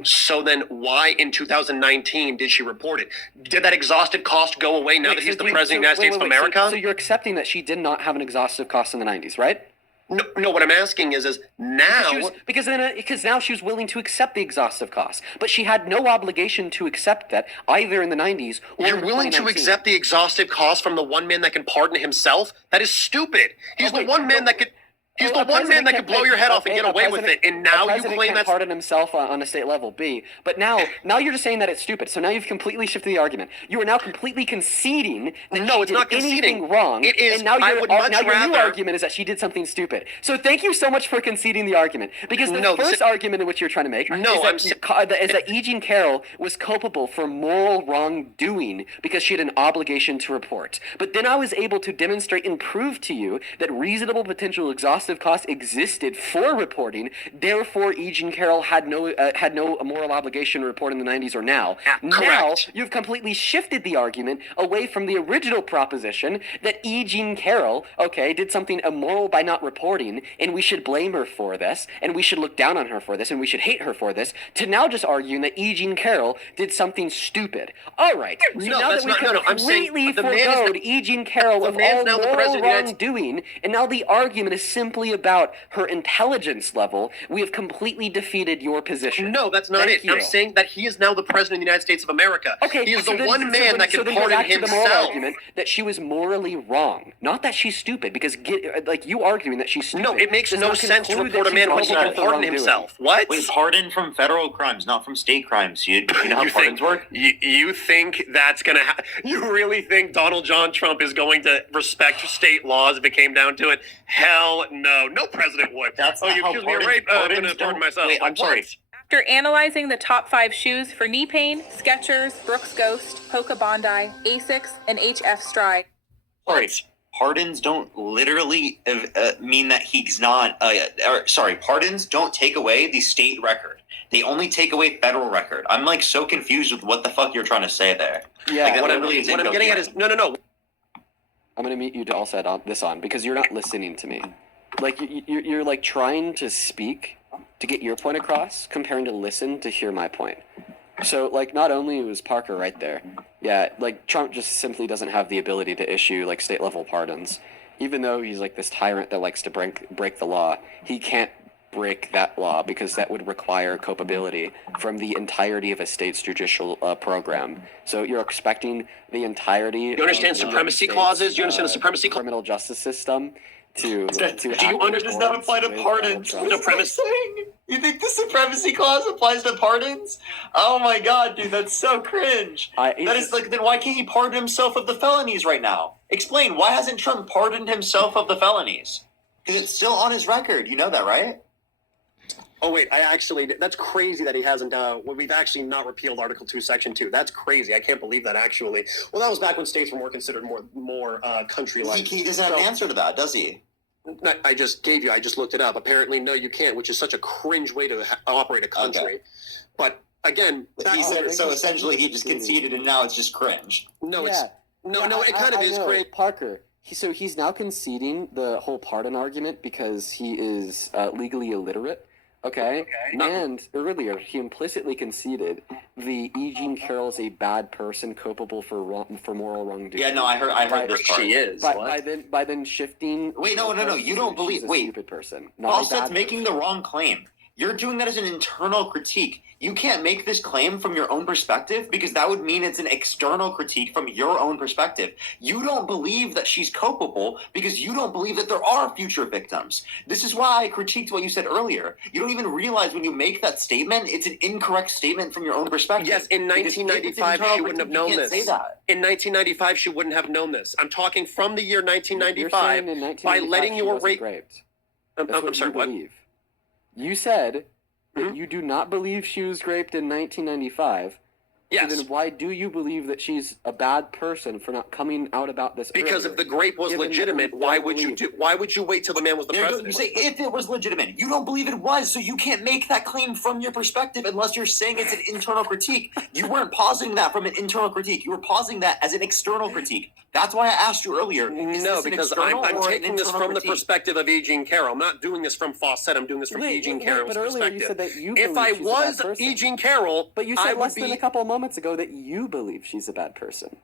So then why in 2019 did she report it? Did that exhaustive cost go away now that he's the president of the United States of America? So you're accepting that she did not have an exhaustive cost in the 90s, right? No, what I'm asking is now... Because now she was willing to accept the exhaustive cost. But she had no obligation to accept that either in the 90s or You're willing to accept the exhaustive cost from the one man that can pardon himself? That is stupid. He's the one man that could... He's the one man that could blow your head off and get away with it, and now you claim that's... pardon himself on a state level, B. But now you're just saying that it's stupid. So now you've completely shifted the argument. You are now completely conceding that no, she it's did not conceding. anything wrong. It is. And now I would much your new rather... argument is that she did something stupid. So thank you so much for conceding the argument. Because the first argument in which you're trying to make is that Eugene Carroll was culpable for moral wrongdoing because she had an obligation to report. But then I was able to demonstrate and prove to you that reasonable potential exhaustive costs existed for reporting. Therefore, Eugene Carroll had no moral obligation to report in the 90s or now. Now, you've completely shifted the argument away from the original proposition that Eugene Carroll, did something immoral by not reporting, and we should blame her for this, and we should look down on her for this, and we should hate her for this, to now just arguing that Eugene Carroll did something stupid. All right. So now that we completely forgoed Eugene Carroll of all moral wrongdoing, and now the argument is simply about her intelligence level, we have completely defeated your position. No, that's not it. I'm saying that he is now the president of the United States of America. Okay, he is the one man that can pardon himself. The moral argument that she was morally wrong, not that she's stupid. Because you arguing that she's stupid. No, it makes no sense to report a man when he can pardon himself. What? Wait, pardon from federal crimes, not from state crimes. You know how pardons work? You think that's gonna happen? You really think Donald John Trump is going to respect state laws if it came down to it? Hell no. No president would. That's not you how accuse me of rape. I'm going to pardon myself. Wait, I'm sorry. After analyzing the top 5 shoes for knee pain, Skechers, Brooks Ghost, Hoka Bondi, Asics, and HF Stride. Sorry, pardons don't literally mean that he's not... pardons don't take away the state record. They only take away federal record. I'm so confused with what the fuck you're trying to say there. Yeah. What I'm getting at is... No. I'm going to meet you to also add this on because you're not listening to me. You're trying to speak to get your point across, comparing to listen to hear my point. So not only was Parker right there, Trump just simply doesn't have the ability to issue state level pardons. Even though he's this tyrant that likes to break the law, he can't break that law because that would require culpability from the entirety of a state's judicial program. So you're expecting the entirety. You understand supremacy clauses? You understand the supremacy clause? Criminal justice system to do you understand? Does not apply to pardons? Supremacy? You think the supremacy clause applies to pardons? Oh my god, dude, that's so cringe. Then why can't he pardon himself of the felonies right now? Explain, why hasn't Trump pardoned himself of the felonies? Because it's still on his record. You know that, right? Oh wait, that's crazy that he hasn't. We've actually not repealed Article 2, Section 2. That's crazy. I can't believe that actually. Well, that was back when states were more considered more country-like. He doesn't have an answer to that, does he? I just looked it up. Apparently, no, you can't, which is such a cringe way to operate a country. Okay. But again, so essentially he just conceded, and now it's just cringe. No, it kind of is cringe. Parker. So he's now conceding the whole pardon argument because he is legally illiterate. Okay. And earlier he implicitly conceded the E. Jean Carroll is a bad person, culpable for moral wrongdoing. Yeah, no, I heard this part. She is. By then shifting. Wait, no. You don't believe. She's a stupid person. Fawcett's making the wrong claim. You're doing that as an internal critique. You can't make this claim from your own perspective because that would mean it's an external critique from your own perspective. You don't believe that she's culpable because you don't believe that there are future victims. This is why I critiqued what you said earlier. You don't even realize when you make that statement, it's an incorrect statement from your own perspective. Yes, in 1995, she wouldn't have known this. Say that. In 1995, she wouldn't have known this. I'm talking from the year 1995 by letting your rape. I'm sorry, what? You said that you do not believe she was raped in 1995. Yes. So then why do you believe that she's a bad person for not coming out about this Because earlier? if the rape was legitimate, why would you wait till the man was the president? You say if it was legitimate. You don't believe it was, so you can't make that claim from your perspective unless you're saying it's an internal critique. You weren't pausing that from an internal critique. You were pausing that as an external critique. That's why I asked you earlier. No, because I'm taking this from the perspective of E. Jean Carroll. I'm not doing this from Fawcett. I'm doing this from E. Jean Carroll's but earlier perspective. you said that you if believe I she's was a bad person. E. Jean Carroll, But you said I less would than be. a couple of moments ago that you believe she's a bad person.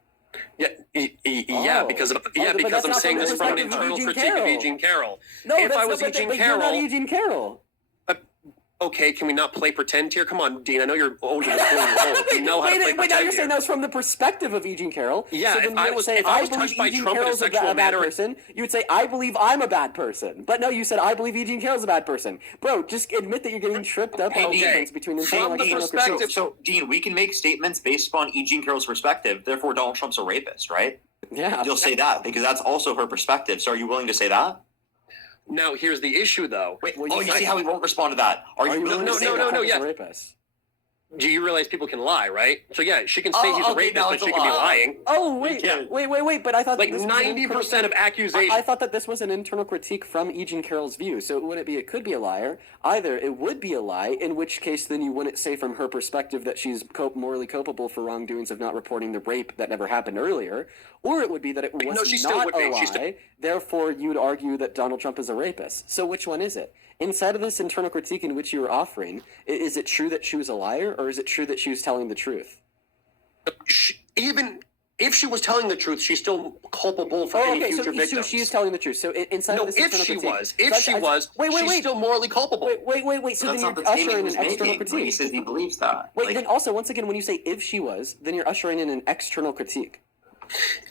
Yeah, because but I'm that's not saying from the this from an perspective of internal E. Jean critique of E. Carroll. Jean Carroll. No, if that's I was not, E. Jean but Carroll, you're not E. Jean Carroll. okay, can we not play pretend here? Come on, Dean. I know you're older than 20 years old. You know how to play Wait, now pretend you're saying here. that was from the perspective of E. Jean Carroll. Yeah, so then if you I would was- say, if I was believe touched by E. Jean Trump in a Carroll's sexual bad manner- person, you would say, I believe I'm a bad person. But no, you said, I believe E. Jean Carroll's a bad person. Bro, just admit that you're getting tripped up on the difference between internal and external critiques. So, Dean, we can make statements based upon E. Jean Carroll's perspective. Therefore, Donald Trump's a rapist, right? Yeah. You'll say that because that's also her perspective. So, are you willing to say that? Now, here's the issue, though. Wait, you see how he won't respond to that? Are you willing to say that? No, yeah. Rapist? Do you realize people can lie, right? So yeah, she can say he's a rapist, but she can be lying. Oh, wait, but I thought Like that this was an 90% of accusations. I thought that this was an internal critique from E. Jean Carroll's view. So it could be a liar. Either it would be a lie, in which case then you wouldn't say from her perspective that she's morally culpable for wrongdoings of not reporting the rape that never happened earlier, or it would be that it was she still not would a be. lie, therefore you'd argue that Donald Trump is a rapist. So which one is it? Inside of this internal critique in which you were offering, is it true that she was a liar, or is it true that she was telling the truth? Even if she was telling the truth, she's still culpable for any future victims. So she is telling the truth. So inside of this internal critique, she's still morally culpable. Wait. So That's then not you're the statement ushering he was in external making. critique. He says he believes that. Wait, then also, once again, when you say if she was, then you're ushering in an external critique.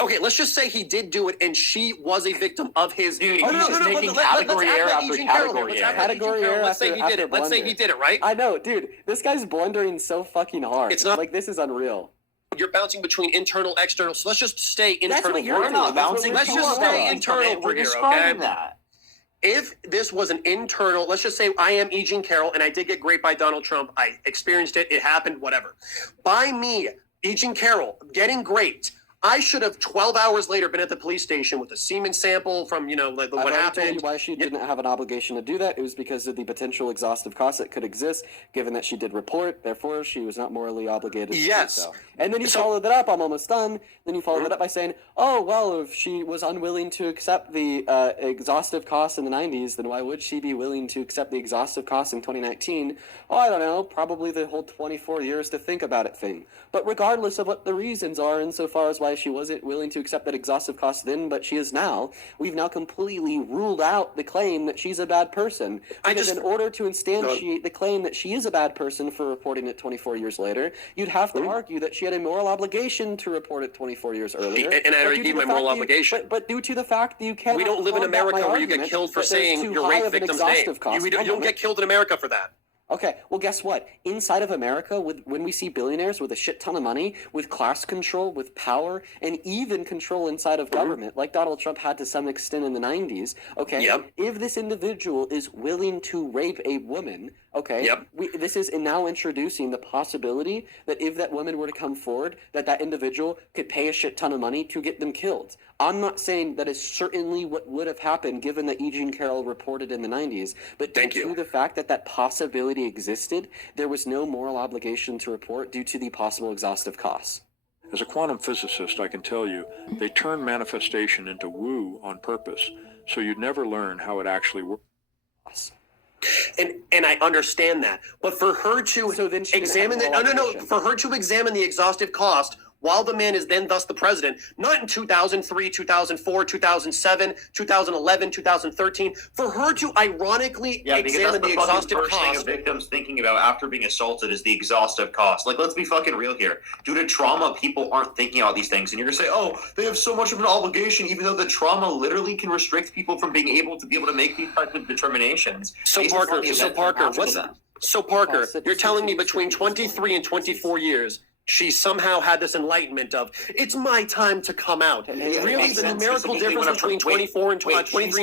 Okay, let's just say he did do it, and she was a victim of his. Dude, he's just making category error after category error. Category error Let's say he did after it. Let's say blunder. he did it, right? I know, dude. This guy's blundering so fucking hard. It's not like this is unreal. You're bouncing between internal, external. So let's just stay That's internal. what you're We're not That's what bouncing. we're Let's talking just stay about. internal for We're here, describing okay? that. If this was an internal, let's just say I am E. Jean Carroll and I did get raped by Donald Trump. I experienced it. It happened, whatever. By me, E. Jean Carroll, getting raped, I should have 12 hours later been at the police station with a semen sample from, what I've already happened. told you why she didn't have an obligation to do that. It was because of the potential exhaustive costs that could exist, given that she did report. Therefore, she was not morally obligated to do so. And then you followed that up. I'm almost done. Then you followed that up by saying, oh, well, if she was unwilling to accept the exhaustive costs in the 90s, then why would she be willing to accept the exhaustive costs in 2019? Oh, I don't know. Probably the whole 24 years to think about it thing. But regardless of what the reasons are insofar as why she wasn't willing to accept that exhaustive cost then, but she is now, we've now completely ruled out the claim that she's a bad person. Because in order to instantiate the claim that she is a bad person for reporting it 24 years later, you'd have to argue that she had a moral obligation to report it 24 years earlier. And I already gave my moral obligation. But due to the fact that you can't... We don't live in America where you get killed for saying your rape victim's name. You don't get killed in America for that. Okay, well, guess what? Inside of America, when we see billionaires with a shit ton of money, with class control, with power, and even control inside of government, like Donald Trump had to some extent in the 90s, okay, Yep. if this individual is willing to rape a woman, okay, Yep. this is now introducing the possibility that if that woman were to come forward, that individual could pay a shit ton of money to get them killed. I'm not saying that is certainly what would have happened given that E. Jean Carroll reported in the 90s, but due to the fact that that possibility existed, there was no moral obligation to report due to the possible exhaustive costs. As a quantum physicist, I can tell you they turn manifestation into woo on purpose, so you'd never learn how it actually works. And I understand that, but for her to examine for her to examine the exhaustive cost while the man is then thus the president, not in 2003, 2004, 2007, 2011, 2013, for her to ironically examine the exhaustive first thing a cost. victim's thinking about after being assaulted is the exhaustive cost. Like, let's be fucking real here. Due to trauma, people aren't thinking about these things, and you're gonna say, oh, they have so much of an obligation, even though the trauma literally can restrict people from being able to make these types of determinations. So Parker, you're telling me between 23 and 24 years, she somehow had this enlightenment of, it's my time to come out. Really, the numerical difference between 23 and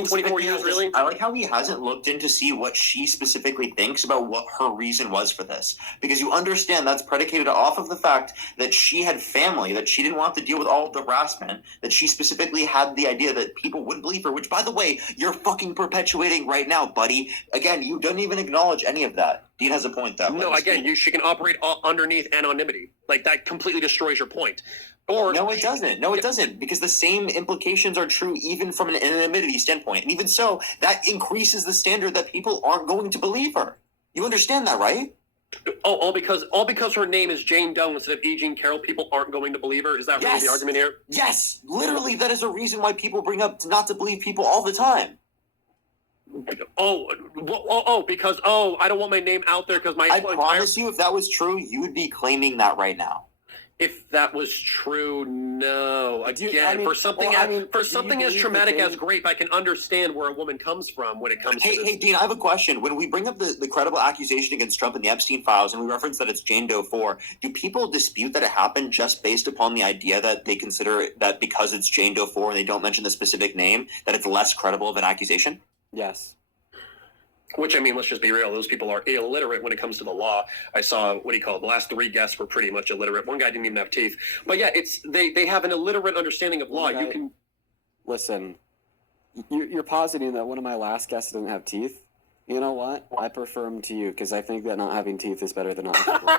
24 years, really? I like how he hasn't looked in to see what she specifically thinks about what her reason was for this. Because you understand that's predicated off of the fact that she had family, that she didn't want to deal with all of the harassment, that she specifically had the idea that people wouldn't believe her, which, by the way, you're fucking perpetuating right now, buddy. Again, you don't even acknowledge any of that. Dean has a point, though. No, again, she can operate underneath anonymity. Like, that completely destroys your point. Or no, it doesn't. No, it doesn't, because the same implications are true even from an anonymity standpoint. And even so, that increases the standard that people aren't going to believe her. You understand that, right? all because her name is Jane Doe instead of E. Jean Carroll, people aren't going to believe her? Is that really the argument here? Yes! Literally, that is a reason why people bring up not to believe people all the time. Because I don't want my name out there because I promise you, if that was true, you would be claiming that right now. If that was true, no. Again, for something as traumatic as rape, I can understand where a woman comes from when it comes to this. Hey, Dean, I have a question. When we bring up the credible accusation against Trump in the Epstein files, and we reference that it's Jane Doe 4, do people dispute that it happened just based upon the idea that they consider that because it's Jane Doe 4 and they don't mention the specific name, that it's less credible of an accusation? Yes. Which, I mean, let's just be real. Those people are illiterate when it comes to the law. I saw, the last 3 guests were pretty much illiterate. One guy didn't even have teeth. But yeah, they have an illiterate understanding of law. You can... Listen, you're positing that one of my last guests didn't have teeth. You know what? I prefer him to you because I think that not having teeth is better than not having teeth.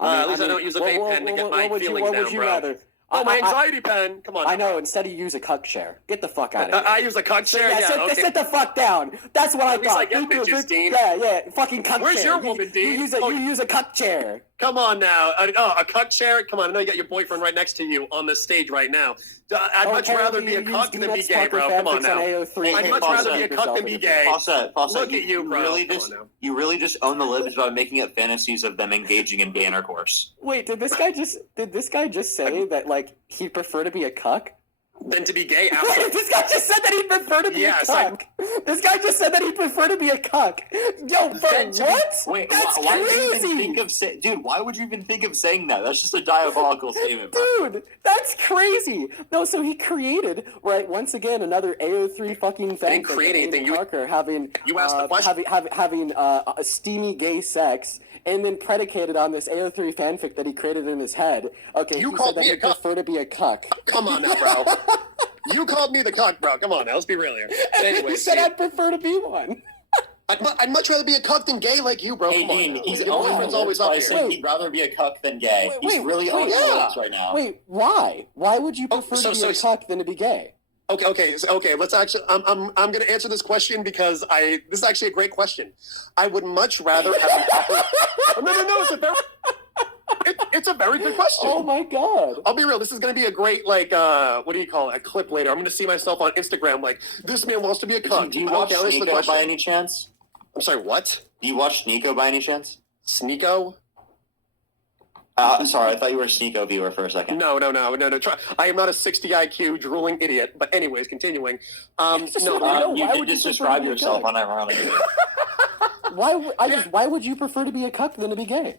At least I don't use a vape pen to get my feelings down, bro. Rather? My anxiety pen. Come on. I know. Instead, you use a cuck chair. Get the fuck out of here. I use a cuck chair. Sit the fuck down. That's what I thought. I get bitches, Dean. Yeah. Fucking cuck chair. Where's your woman, Dean? You use a cuck chair. Come on now. A cuck chair? Come on. I know you got your boyfriend right next to you on this stage right now. I'd much rather be a cuck than be gay, bro. Come on now. I'd much rather be a cuck than be gay. Fawcett, look at you, bro. You really just own the libs by making up fantasies of them engaging in gay intercourse. Wait, did this guy just say that, like, he'd prefer to be a cuck? Than to be gay, absolutely. This guy just said that he'd prefer to be a cuck. This guy just said that he'd prefer to be a cuck. Yo, but what? Wait, that's why crazy. Would you even think of dude, why would you even think of saying that? That's just a diabolical statement, bro. Dude, that's crazy. No, so he created, right, once again, another AO3 fucking thing. Didn't create anything. Parker having, you asked the question. having a steamy gay sex, and then predicated on this AO3 fanfic that he created in his head. Okay, you he called said me that he'd prefer to be a cuck. Come on now, bro. You called me the cuck, bro. Come on now, let's be real here. And anyway, he said I'd prefer to be one. I'd much rather be a cuck than gay like you, bro. Hey, Come Dean, on. he's always up here. He'd rather be a cuck than gay. He's really on the ropes right now. Wait, why? Why would you prefer to be a cuck than to be gay? Okay. Let's actually. I'm going to answer this question because this is actually a great question. I would much rather have. No. It's a very good question. Oh my god! I'll be real. This is going to be a great what do you call it? A clip later. I'm going to see myself on Instagram like this man wants to be a cuck. Do you watch Sneeko by any chance? I'm sorry. What? Do you watch Sneeko by any chance? Sneeko? Sorry, I thought you were a Sneeko viewer for a second. No. I am not a 60 IQ drooling idiot. But anyways, continuing. You did just describe yourself unironically. Why would you prefer to be a cuck than to be gay?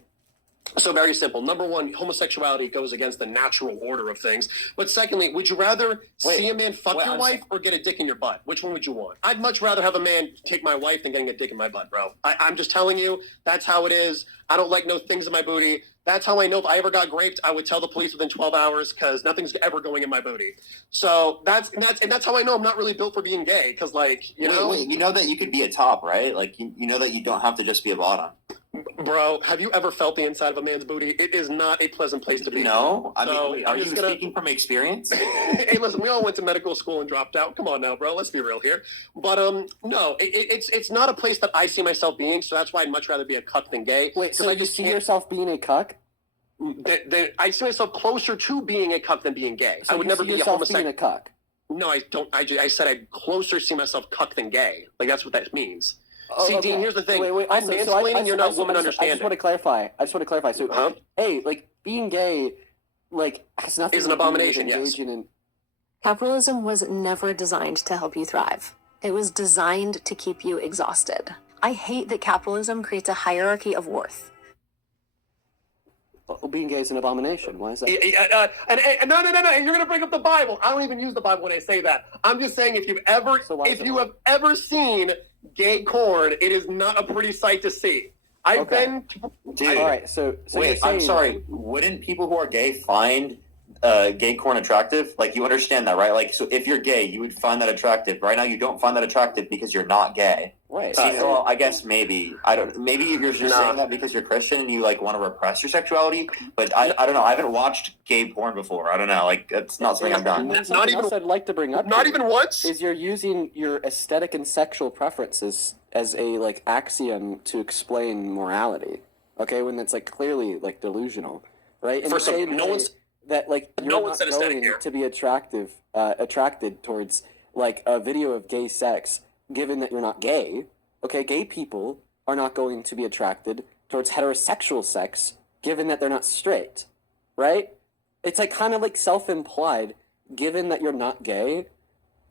So very simple. Number one, homosexuality goes against the natural order of things. But secondly, would you rather see a man fuck your wife or get a dick in your butt? Which one would you want? I'd much rather have a man take my wife than getting a dick in my butt, bro. I'm just telling you, that's how it is. I don't like no things in my booty. That's how I know if I ever got raped, I would tell the police within 12 hours because nothing's ever going in my booty. So that's how I know I'm not really built for being gay. Because you know, you know that you could be a top, right? Like you know that you don't have to just be a bottom. Bro, have you ever felt the inside of a man's booty? It is not a pleasant place to be. No, I mean, are you speaking from experience? Hey, listen, we all went to medical school and dropped out. Come on now, bro. Let's be real here. But no, it's not a place that I see myself being. So that's why I'd much rather be a cuck than gay. Wait, so you see yourself being a cuck? I see myself closer to being a cuck than being gay. So I would never be a homosexual. Being a cuck? No, I don't. I said I'd closer see myself cuck than gay. Like that's what that means. See, okay. Dean, here's the thing. Wait, I'm mansplaining, you're not woman understanding. I just want to clarify. So, hey, like, being gay, like, has nothing is an to do with abomination, yes. Capitalism was never designed to help you thrive. It was designed to keep you exhausted. I hate that capitalism creates a hierarchy of worth. Well, being gay is an abomination. Why is that? No. You're going to bring up the Bible. I don't even use the Bible when I say that. I'm just saying if you have ever seen gay corn, it is not a pretty sight to see. I've been... Dude, all right, so wait, I'm sorry. Wouldn't people who are gay find gay corn attractive? Like, you understand that, right? Like, so if you're gay, you would find that attractive. Right now, you don't find that attractive because you're not gay. Right. Well, I guess maybe. I don't. Maybe you're just saying that because you're Christian and you like want to repress your sexuality. But I don't know. I haven't watched gay porn before. I don't know. Like, that's not something I've done. Not even. I'd like to bring up. Not even once. Is you're using your aesthetic and sexual preferences as a axiom to explain morality. Okay, when it's clearly delusional, right? And first of all, no one's that you're not going to be attracted towards a video of gay sex, given that you're not gay. Okay, gay people are not going to be attracted towards heterosexual sex, given that they're not straight, right? It's kind of self-implied, given that you're not gay,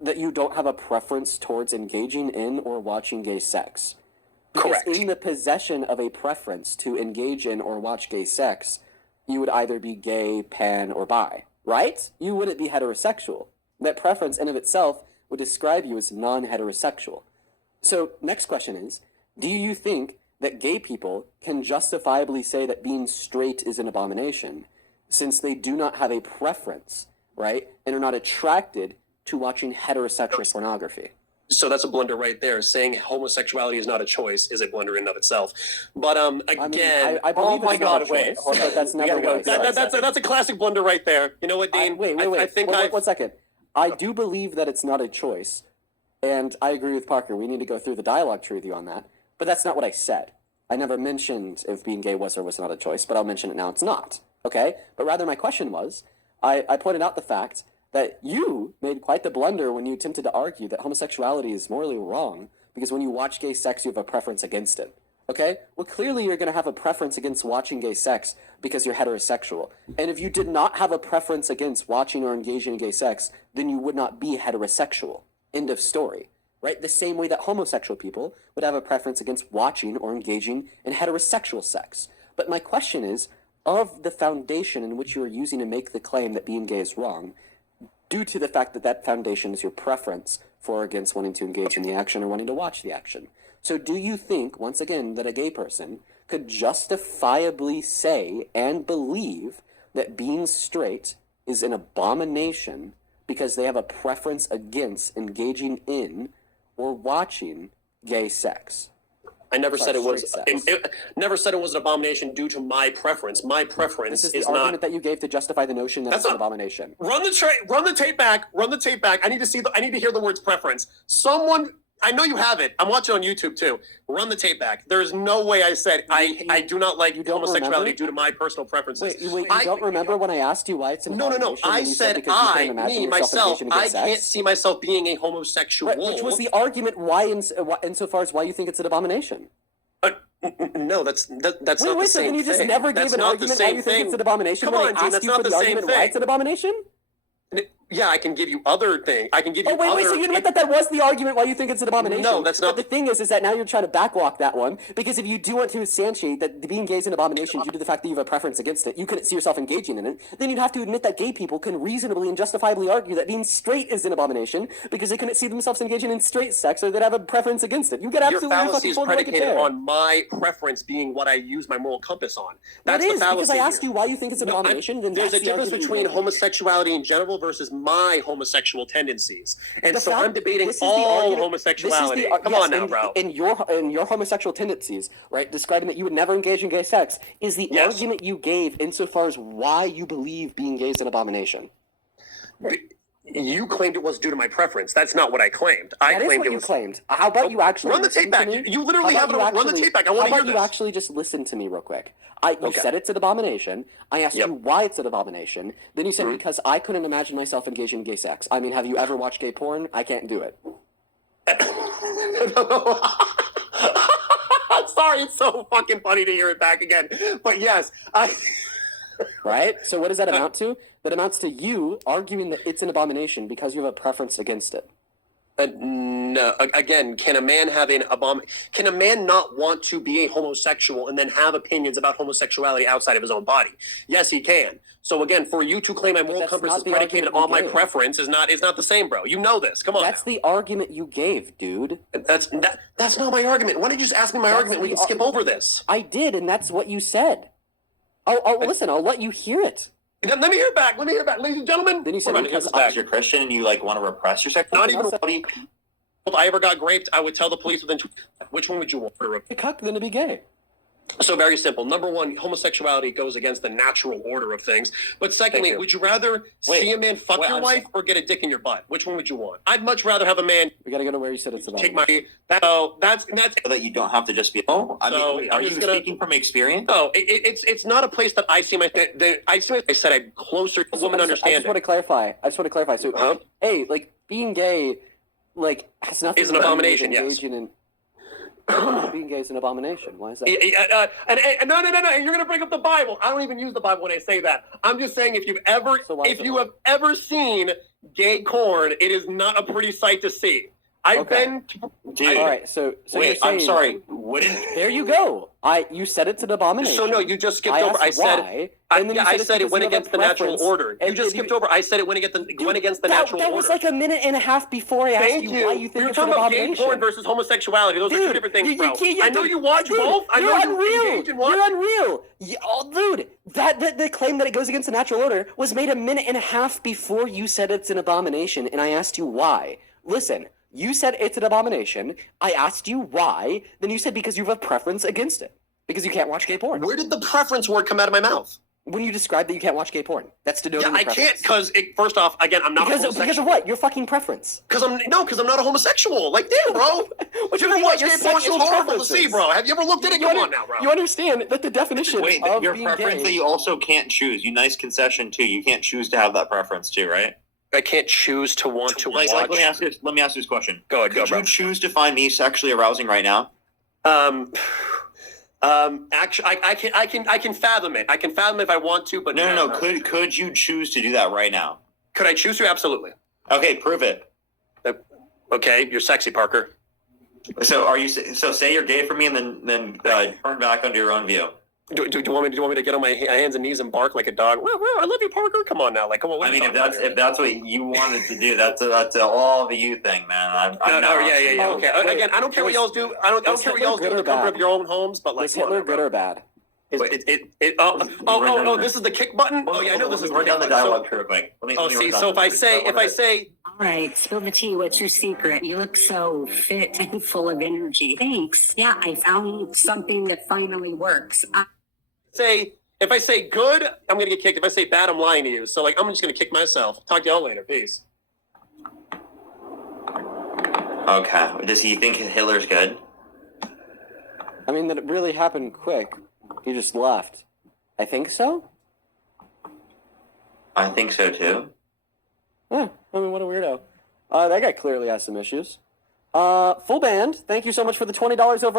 that you don't have a preference towards engaging in or watching gay sex. Because Correct. in the possession of a preference to engage in or watch gay sex, you would either be gay, pan, or bi, right? You wouldn't be heterosexual. That preference in of itself would describe you as non-heterosexual. So, next question is, do you think that gay people can justifiably say that being straight is an abomination, since they do not have a preference, right, and are not attracted to watching heterosexual pornography? So that's a blunder right there. Saying homosexuality is not a choice is a blunder in and of itself. But again, I believe oh my it's God, not a wait, choice, but that's never what I said. That's a classic blunder right there. You know what, Dean? Wait. I think one second. I do believe that it's not a choice, and I agree with Parker. We need to go through the dialogue tree with you on that. But that's not what I said. I never mentioned if being gay was or was not a choice, but I'll mention it now. It's not. Okay? But rather my question was, I pointed out the fact that you made quite the blunder when you attempted to argue that homosexuality is morally wrong because when you watch gay sex, you have a preference against it. Okay? Well, clearly you're going to have a preference against watching gay sex because you're heterosexual. And if you did not have a preference against watching or engaging in gay sex, then you would not be heterosexual. End of story. Right? The same way that homosexual people would have a preference against watching or engaging in heterosexual sex. But my question is, of the foundation in which you are using to make the claim that being gay is wrong, due to the fact that that foundation is your preference for or against wanting to engage in the action or wanting to watch the action. So do you think, once again, that a gay person could justifiably say and believe that being straight is an abomination because they have a preference against engaging in or watching gay sex? I never said it was. Never said it was an abomination due to my preference. My preference this is the argument that you gave to justify the notion that it's an abomination. Run the tape back. Run the tape back. I need to hear the words preference. Someone. I know you have it. I'm watching on YouTube too. Run the tape back. There is no way I said I do not like homosexuality due to my personal preferences. Wait, you don't remember when I asked you why it's an abomination? No. I said myself, I can't see myself being a homosexual. Right, which was the argument why, insofar as why you think it's an abomination. No, that's not the same thing. So then you just never gave an argument why you think it's an abomination when I asked you for the argument why it's an abomination? Yeah, I can give you other things. I can give you. Wait, so you admit that was the argument why you think it's an abomination? No, that's not. But the thing is that now you're trying to backwalk that one, because if you do want to substantiate that being gay is an abomination due to the fact that you have a preference against it, you couldn't see yourself engaging in it, then you'd have to admit that gay people can reasonably and justifiably argue that being straight is an abomination because they couldn't see themselves engaging in straight sex or they'd have a preference against it. You get absolutely your fallacy is predicated on on my preference being what I use my moral compass on. That's it the is, fallacy because I asked here. you why you think it's an abomination. Then There's a that's the difference argument between you make. homosexuality in general versus my homosexual tendencies, and The so fact- I'm debating this is the all argument- homosexuality. this is the- Come yes, on now, in, bro. In your homosexual tendencies, right, describing that you would never engage in gay sex is the argument you gave insofar as why you believe being gay is an abomination. You claimed it was due to my preference. That's not what I claimed. I That is claimed what it you was. claimed. How about you actually run the listen tape back? to me? You literally How have it. about you Run the tape back. I want How to hear about you this. actually just listen to me real quick? You Okay. said it's an abomination. I asked you why it's an abomination. Then you said because I couldn't imagine myself engaging in gay sex. I mean, have you ever watched gay porn? I can't do it. I'm sorry, it's so fucking funny to hear it back again. But yes, Right? So what does that amount to? That amounts to you arguing that it's an abomination because you have a preference against it. No. Again, can a man have Can a man not want to be a homosexual and then have opinions about homosexuality outside of his own body? Yes, he can. So again, for you to claim my moral that's compass not is the predicated argument on my you gave. preference is not the same, bro. You know this. Come on. That's the argument you gave, dude. That's not my argument. Why don't you just ask me my argument? We can skip over this. I did, and that's what you said. Listen, I'll let you hear it. Let me hear it back. Ladies and gentlemen. Then you said because You're Christian and you want to repress your sexual. Not even if I ever got raped, I would tell the police within. Which one would you want? a cuck than to be gay. So very simple. Number one, homosexuality goes against the natural order of things. But secondly, would you rather see a man fuck your wife or get a dick in your butt? Which one would you want? I'd much rather have a man. We gotta go to where you said it's about. Take my. That's that you don't have to just be. Oh, I So, mean, are I'm you just gonna- speaking from experience? No, it's not a place that I see my. I said I'm closer to woman I understanding. just want to clarify. So, hey, like being gay, like has nothing. Is an to do with abomination, yes. engaging in. Being gay is an abomination. Why is that? No, you're gonna bring up the Bible. I don't even use the Bible when I say that. I'm just saying if you have ever seen gay corn, it is not a pretty sight to see. I've been. Dude, all right, so wait, you're saying, I'm sorry. Wouldn't there you go. You said it's an abomination. So no, you just skipped over. I said. I said it went against the natural order. You just skipped over. I said it went against the natural order. That was like a minute and a half before I asked you why you think we were it's an talking about abomination. gay porn versus homosexuality. Those are two different things, bro. I know you watch dude, both. I know you're you engage in one. You're unreal. Dude, the claim that it goes against the natural order was made a minute and a half before you said it's an abomination, and I asked you why. Listen, you said it's an abomination. I asked you why. Then you said because you have a preference against it. Because you can't watch gay porn. Where did the preference word come out of my mouth? When you described that you can't watch gay porn. That's denoting the I preference. can't because first off, again, I'm not homosexual. Because of what? Your fucking preference. Because I'm not a homosexual. Like, damn, bro. What you you ever mean, watch your gay porn? It's sexual horrible to see, preferences? bro. Have you ever looked at it? Come on now, bro. You understand that the definition Wait, of your being preference gay... that you also can't choose. You nice concession too. You can't choose to have that preference too, right? I can't choose to want to watch. Let me ask you this question. Go ahead, Could you choose to find me sexually arousing right now? Actually, I can fathom it. I can fathom it if I want to, but No. Could you choose to do that right now? Could I choose to? Absolutely. Okay, prove it. Okay, you're sexy, Parker. So are you? So say you're gay for me, and then turn back onto your own view. Do you want me to get on my hands and knees and bark like a dog? Well, I love you, Parker. Come on now, come on. I mean, if that's what you wanted to do, that's all the you thing, man. Yeah. Okay. Again, I don't care what y'all do. I don't care what y'all do in the comfort of your own homes, but like, is Hitler good or bad? This is the kick button. Oh yeah, I know this is. We're down the dialogue real quick. So if I say. All right, spill the tea. What's your secret? You look so fit and full of energy. Thanks. Yeah, I found something that finally works. If I say good, I'm gonna get kicked. If I say bad, I'm lying to you. So I'm just gonna kick myself. Talk to y'all later. Peace. Okay. Does he think Hitler's good? I mean, that it really happened quick. He just left. I think so? I think so too. Yeah, I mean, what a weirdo. That guy clearly has some issues. Full band, thank you so much for the $20 over.